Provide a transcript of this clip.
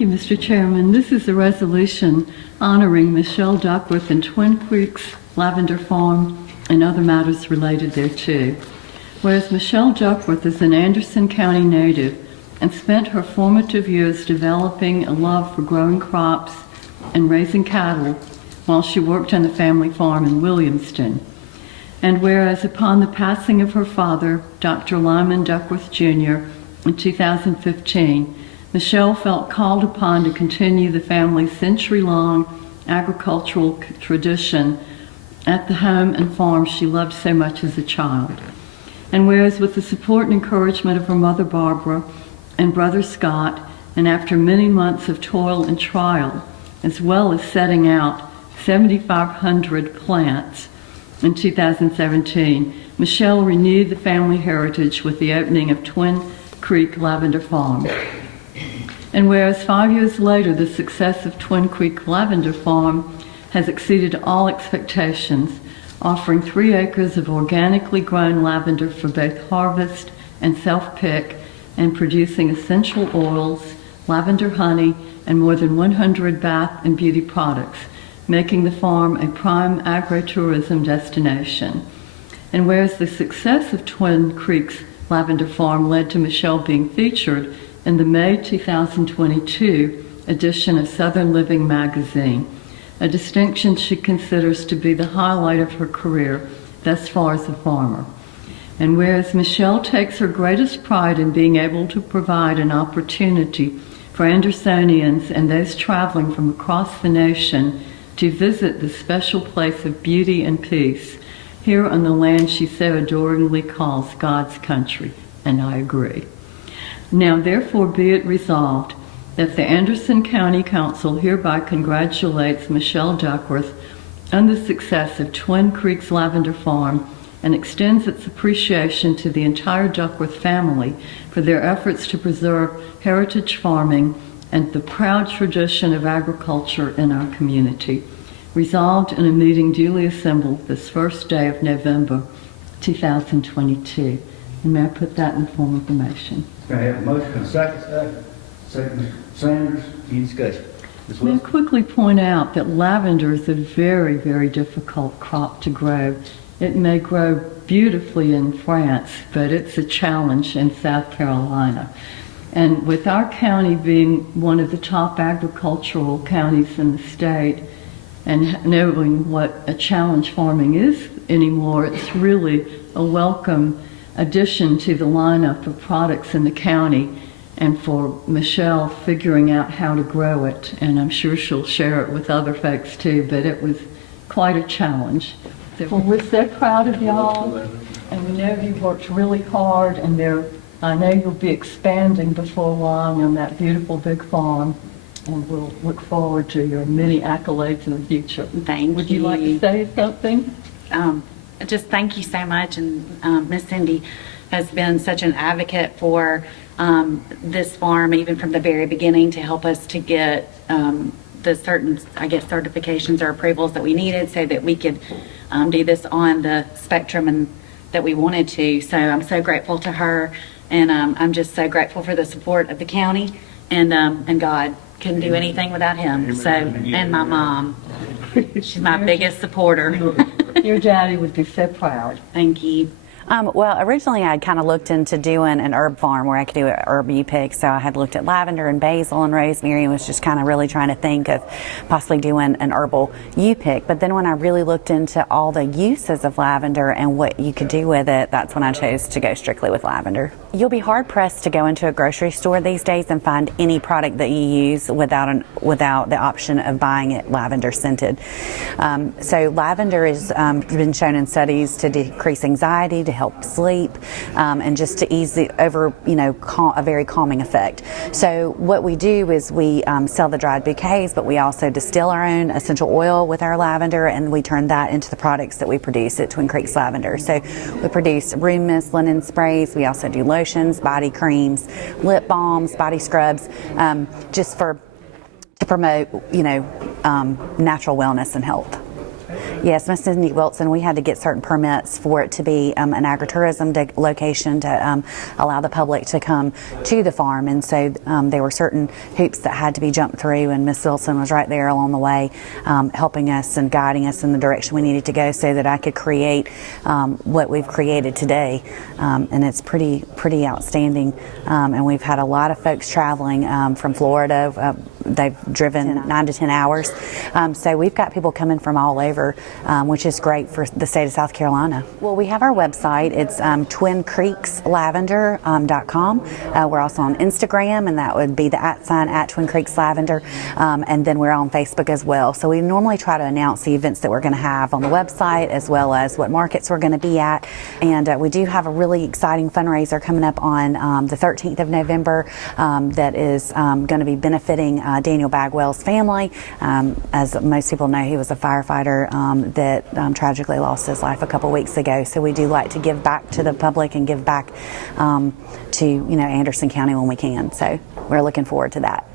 Thank you, Mr. Chairman. This is a resolution honoring Michelle Ducworth and Twin Creeks Lavender Farm and other matters related thereto. Whereas Michelle Ducworth is an Anderson County native and spent her formative years developing a love for growing crops and raising cattle while she worked on the family farm in Williamston. And whereas upon the passing of her father, Dr. Lyman Ducworth Jr., in 2015, Michelle felt called upon to continue the family's century-long agricultural tradition at the home and farm she loved so much as a child. And whereas with the support and encouragement of her mother Barbara and brother Scott, and after many months of toil and trial, as well as setting out 7,500 plants in 2017, Michelle renewed the family heritage with the opening of Twin Creek Lavender Farm. And whereas 5 years later, the success of Twin Creek Lavender Farm has exceeded all expectations, offering 3 acres of organically grown lavender for both harvest and self-pick, and producing essential oils, lavender honey, and more than 100 bath and beauty products, making the farm a prime agritourism destination. And whereas the success of Twin Creek's Lavender Farm led to Michelle being featured in the May 2022 edition of Southern Living magazine, a distinction she considers to be the highlight of her career thus far as a farmer. And whereas Michelle takes her greatest pride in being able to provide an opportunity for Andersonians and those traveling from across the nation to visit the special place of beauty and peace here on the land she so adoringly calls God's country, and I agree. Now therefore be it resolved that the Anderson County Council hereby congratulates Michelle Ducworth on the success of Twin Creeks Lavender Farm and extends its appreciation to the entire Ducworth family for their efforts to preserve heritage farming and the proud tradition of agriculture in our community. Resolved in a meeting duly assembled this first day of November 2022. And may I put that in the form of a motion? Can I have a motion and a second? Second, Sanders. Any discussion? May I quickly point out that lavender is a very, very difficult crop to grow. It may grow beautifully in France, but it's a challenge in South Carolina. And with our county being one of the top agricultural counties in the state, and knowing what a challenge farming is anymore, it's really a welcome addition to the lineup of products in the county, and for Michelle figuring out how to grow it, and I'm sure she'll share it with other folks too, but it was quite a challenge. Well, we're so proud of y'all, and we know you've worked really hard, and I know you'll be expanding before long on that beautiful big farm, and we'll look forward to your many accolades in the future. Thank you. Would you like to say something? Just thank you so much, and Miss Cindy has been such an advocate for this farm, even from the very beginning, to help us to get the certain, I guess, certifications or approvals that we needed so that we could do this on the spectrum and that we wanted to. So I'm so grateful to her, and I'm just so grateful for the support of the county, and God couldn't do anything without him. So, and my mom, she's my biggest supporter. Your daddy would be so proud. Thank you. Well, originally I kind of looked into doing an herb farm where I could do an herb pick. So I had looked at lavender and basil and rosemary and was just kind of really trying to think of possibly doing an herbal U-pick. But then when I really looked into all the uses of lavender and what you could do with it, that's when I chose to go strictly with lavender. You'll be hard pressed to go into a grocery store these days and find any product that you use without the option of buying it lavender scented. So lavender has been shown in studies to decrease anxiety, to help sleep, and just to ease the a very calming effect. So what we do is we sell the dried bouquets, but we also distill our own essential oil with our lavender, and we turn that into the products that we produce at Twin Creeks Lavender. So we produce room mist, linen sprays. We also do lotions, body creams, lip balms, body scrubs, just to promote natural wellness and health. Yes, Miss Cindy Wilson, we had to get certain permits for it to be an agritourism location to allow the public to come to the farm. And so there were certain hoops that had to be jumped through, and Miss Wilson was right there along the way helping us and guiding us in the direction we needed to go so that I could create what we've created today. And it's pretty outstanding. And we've had a lot of folks traveling from Florida. They've driven 9 to 10 hours. So we've got people coming from all over, which is great for the state of South Carolina. Well, we have our website. It's TwinCreeksLavender.com. We're also on Instagram, and that would be the @ at Twin Creeks Lavender. And then we're on Facebook as well. So we normally try to announce the events that we're going to have on the website, as well as what markets we're going to be at. And we do have a really exciting fundraiser coming up on the 13th of November that is going to be benefiting Daniel Bagwell's family. As most people know, he was a firefighter that tragically lost his life a couple weeks ago. So we do like to give back to the public and give back to Anderson County when we can. So we're looking forward to that.